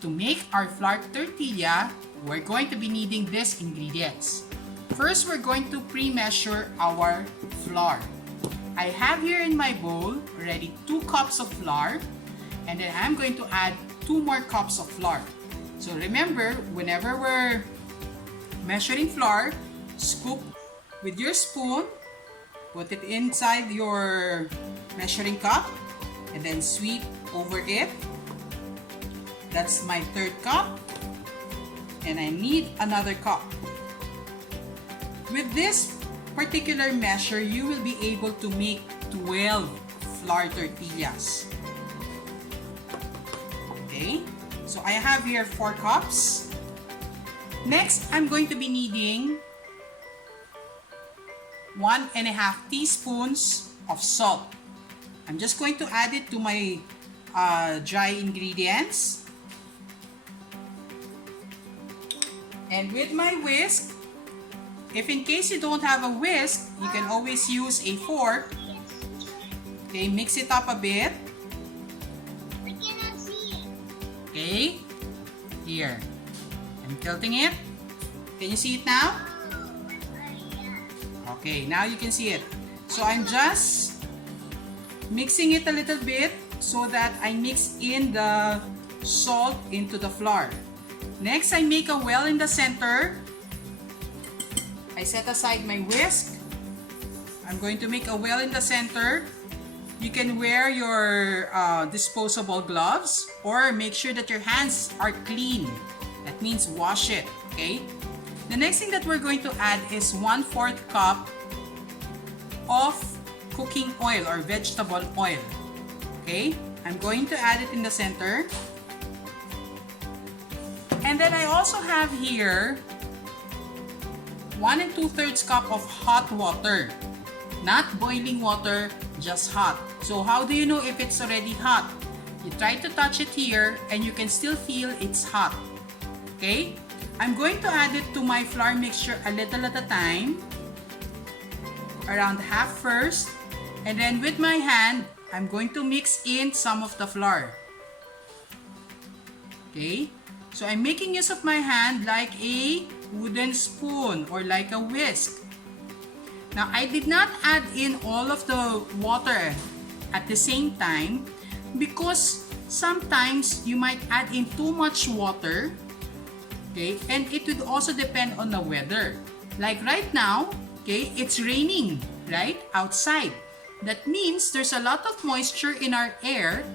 to make our flour tortilla, we're going to be needing these ingredients. First, we're going to pre-measure our flour. I have here in my bowl already 2 cups of flour, and then I'm going to add 2 more cups of flour. So remember, whenever we're measuring flour, scoop with your spoon, put it inside your measuring cup, and then sweep over it. That's my 3rd cup, and I need another cup. With this particular measure, you will be able to make 12 flour tortillas. Okay, so I have here 4 cups. Next, I'm going to be needing 1.5 teaspoons of salt. I'm just going to add it to my dry ingredients. And with my whisk, if in case you don't have a whisk, you can always use a fork. Okay, mix it up a bit. I cannot see it. Okay, here. I'm tilting it. Can you see it now? Okay, now you can see it. So I'm just mixing it a little bit so that I mix in the salt into the flour. Next, I make a well in the center. I set aside my whisk. I'm going to make a well in the center. You can wear your disposable gloves or make sure that your hands are clean. That means wash it, okay? The next thing that we're going to add is 1/4 cup of cooking oil or vegetable oil. Okay? I'm going to add it in the center. And then I also have here 1 2/3 cup of hot water. Not boiling water, just hot. So how do you know if it's already hot? You try to touch it here and you can still feel it's hot. Okay? I'm going to add it to my flour mixture a little at a time. Around half first. And then with my hand, I'm going to mix in some of the flour. Okay? So I'm making use of my hand like a wooden spoon or like a whisk. Now, I did not add in all of the water at the same time because sometimes you might add in too much water. Okay? And it would also depend on the weather. Like right now, okay, it's raining, right? Outside. That means there's a lot of moisture in our air,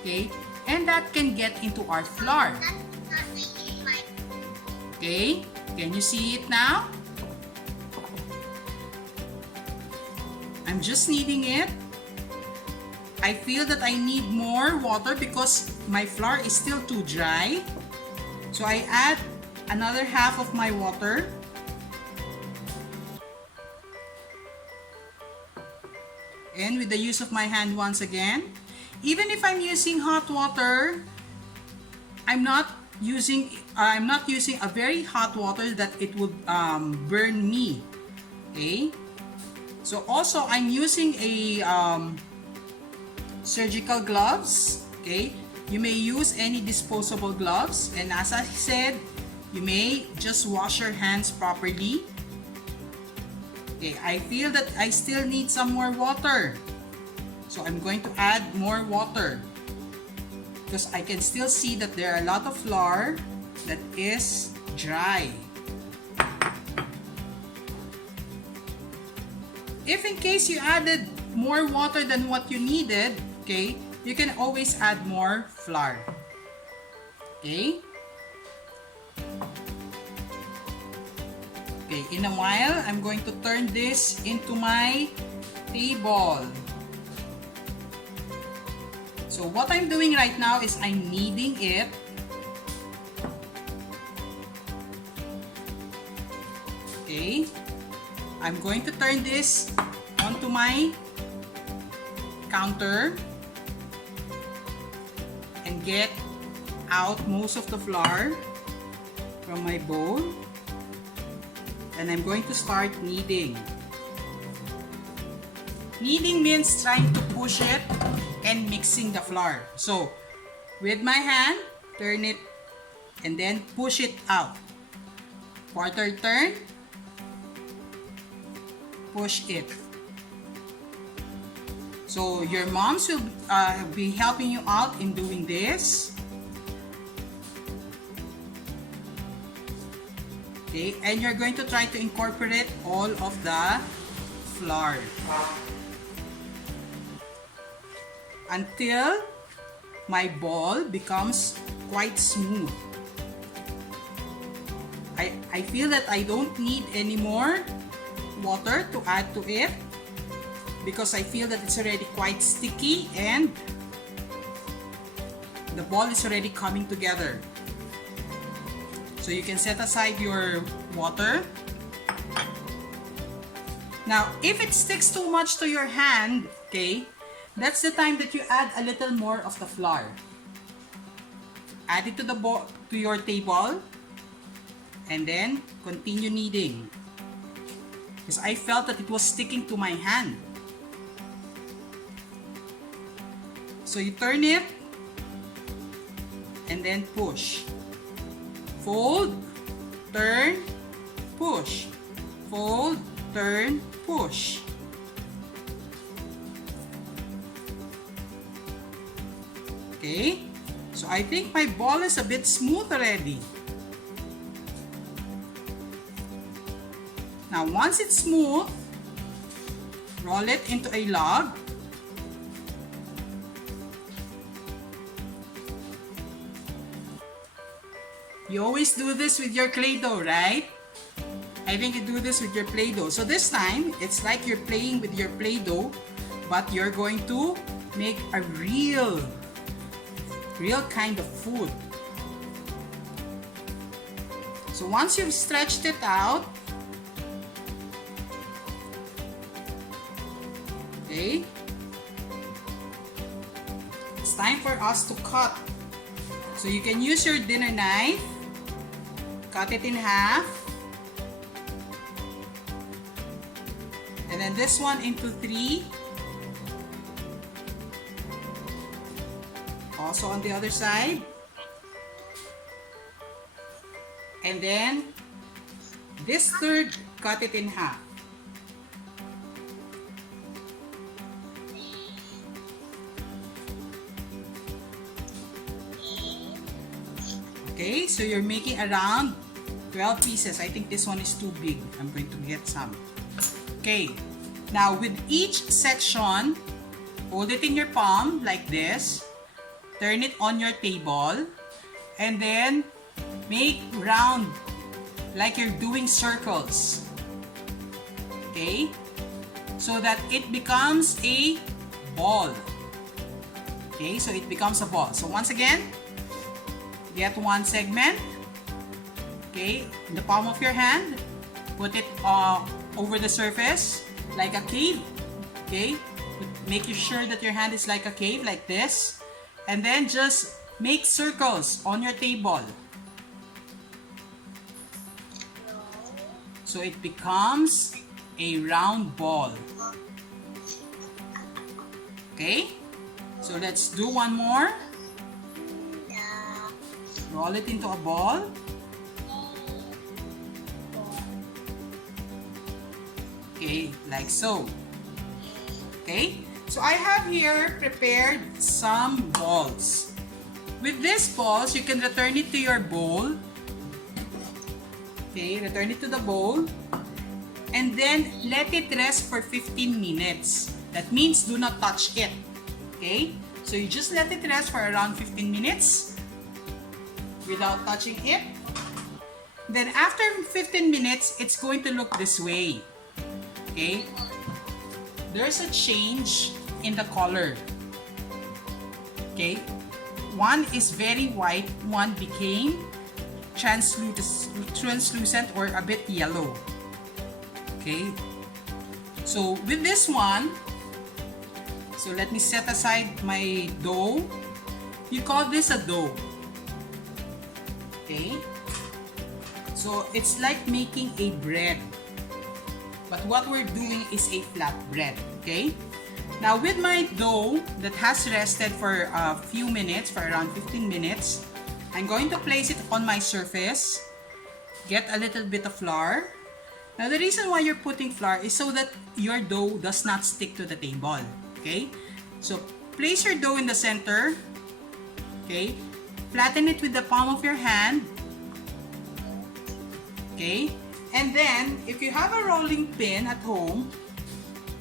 okay? And that can get into our flour. Okay? Can you see it now? I'm just kneading it. I feel that I need more water because my flour is still too dry. So I add another half of my water. And with the use of my hand once again. Even if I'm using hot water, I'm not using a very hot water that it would burn me. Okay? So also I'm using a surgical gloves. Okay? You may use any disposable gloves, and as I said, you may just wash your hands properly. Okay, I feel that I still need some more water. So I'm going to add more water because I can still see that there are a lot of flour that is dry. If in case you added more water than what you needed, okay, you can always add more flour. Okay? Okay, in a while, I'm going to turn this into my table. So what I'm doing right now is I'm kneading it. Okay. I'm going to turn this onto my counter and get out most of the flour from my bowl. And I'm going to start kneading. Kneading means trying to push it and mixing the flour. So, with my hand, turn it and then push it out. Quarter turn, push it. So your moms will be helping you out in doing this. Okay, and you're going to try to incorporate all of the flour until my ball becomes quite smooth. I feel that I don't need any more water to add to it because I feel that it's already quite sticky and the ball is already coming together. So you can set aside your water. Now, if it sticks too much to your hand, okay, that's the time that you add a little more of the flour. Add it to your table and then continue kneading. Because I felt that it was sticking to my hand. So you turn it and then push. Fold, turn, push. Fold, turn, push. Okay, so I think my ball is a bit smooth already. Now, once it's smooth, roll it into a log. You always do this with your Play-Doh, right? I think you do this with your Play-Doh. So this time, it's like you're playing with your Play-Doh, but you're going to make a real kind of food. So once you've stretched it out, okay, it's time for us to cut. So you can use your dinner knife, cut it in half, and then this one into 3. Also on the other side. And then this third, cut it in half. Okay, so you're making around 12 pieces. I think this one is too big. I'm going to get some. Okay, now with each section, hold it in your palm like this. Turn it on your table. And then make round like you're doing circles. Okay, so that it becomes a ball. Okay, so it becomes a ball. So once again, get one segment, okay, in the palm of your hand, put it over the surface like a cave, okay, make sure that your hand is like a cave, like this, and then just make circles on your table. So it becomes a round ball. Okay, so let's do one more. Roll it into a ball. Okay, like so. Okay, so I have here prepared some balls. With these balls, you can return it to your bowl. Okay, return it to the bowl. And then let it rest for 15 minutes. That means do not touch it. Okay, so you just let it rest for around 15 minutes. Without touching it. Then after 15 minutes, it's going to look this way. Okay? There's a change in the color. Okay? One is very white, one became translucent or a bit yellow. Okay? So with this one, so let me set aside my dough. You call this a dough. Okay, so it's like making a bread, but what we're doing is a flat bread. Okay, now with my dough that has rested for a few minutes, for around 15 minutes, I'm going to place it on my surface. Get a little bit of flour. Now the reason why you're putting flour is so that your dough does not stick to the table. Okay? So place your dough in the center. Okay? Flatten it with the palm of your hand. Okay? And then, if you have a rolling pin at home,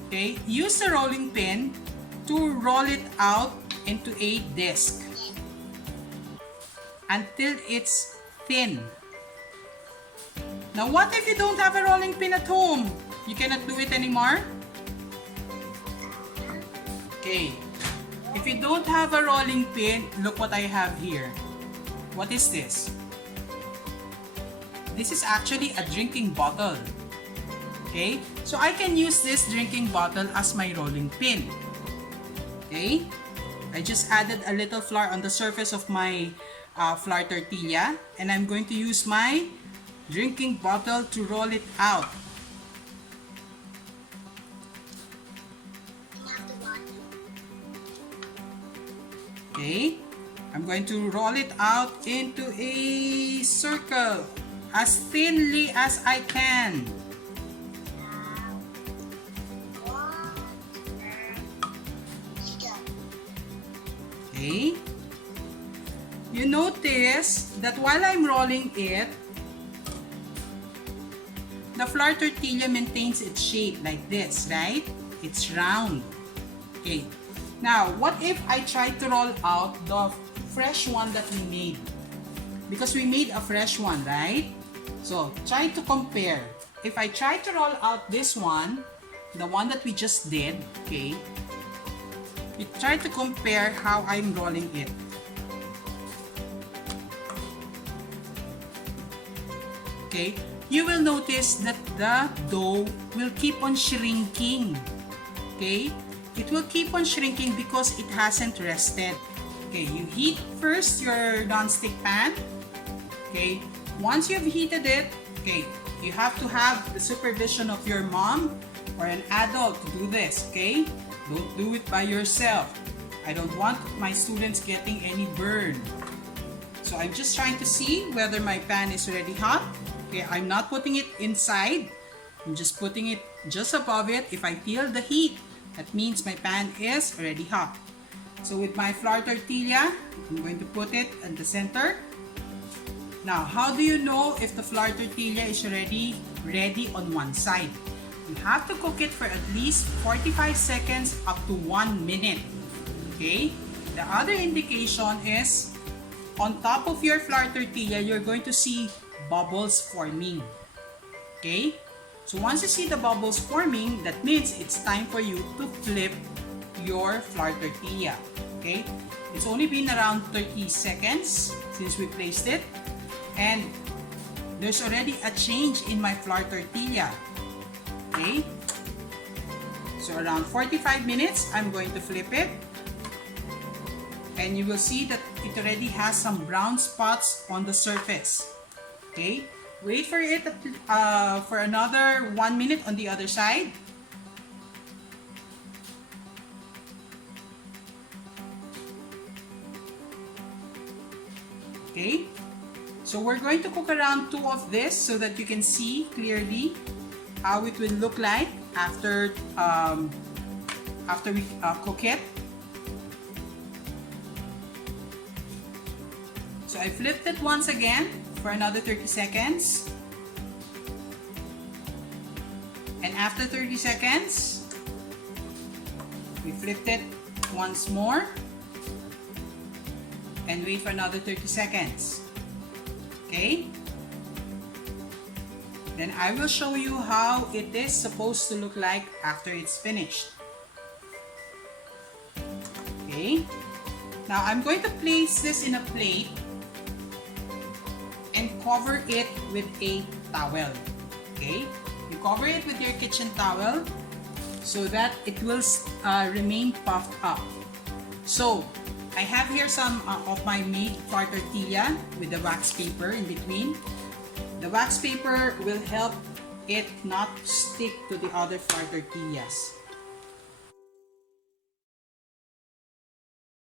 okay, use the rolling pin to roll it out into a disc until it's thin. Now, what if you don't have a rolling pin at home? You cannot do it anymore? Okay. If you don't have a rolling pin, look what I have here. What is this? This is actually a drinking bottle. Okay? So I can use this drinking bottle as my rolling pin. Okay? I just added a little flour on the surface of my flour tortilla, and I'm going to use my drinking bottle to roll it out. Okay? I'm going to roll it out into a circle as thinly as I can. Okay? You notice that while I'm rolling it, the flour tortilla maintains its shape like this, right? It's round. Okay. Now, what if I try to roll out the fresh one that we made? Because we made a fresh one, right? So, try to compare. If I try to roll out this one, the one that we just did, okay, you try to compare how I'm rolling it. Okay, you will notice that the dough will keep on shrinking. Okay, it will keep on shrinking because it hasn't rested. Okay, you heat first your non-stick pan. Okay, once you've heated it, okay, you have to have the supervision of your mom or an adult to do this, okay? Don't do it by yourself. I don't want my students getting any burn. So I'm just trying to see whether my pan is already hot. Okay, I'm not putting it inside. I'm just putting it just above it. If I feel the heat, that means my pan is already hot. So with my flour tortilla, I'm going to put it at the center. Now, how do you know if the flour tortilla is already ready on one side? You have to cook it for at least 45 seconds up to 1 minute. Okay? The other indication is on top of your flour tortilla, you're going to see bubbles forming. Okay? So once you see the bubbles forming, that means it's time for you to flip your flour tortilla. Okay? It's only been around 30 seconds since we placed it. And there's already a change in my flour tortilla. Okay? So around 45 minutes, I'm going to flip it. And you will see that it already has some brown spots on the surface. Okay? Wait for it for another 1 minute on the other side. Okay? So we're going to cook around 2 of this so that you can see clearly how it will look like after we cook it. So I flipped it once again for another 30 seconds. And after 30 seconds, we flipped it once more and wait for another 30 seconds. Okay? Then I will show you how it is supposed to look like after it's finished. Okay? Now I'm going to place this in a plate and cover it with a towel. Okay? You cover it with your kitchen towel so that it will remain puffed up. So, I have here some of my made flour tortilla with the wax paper in between. The wax paper will help it not stick to the other flour tortillas.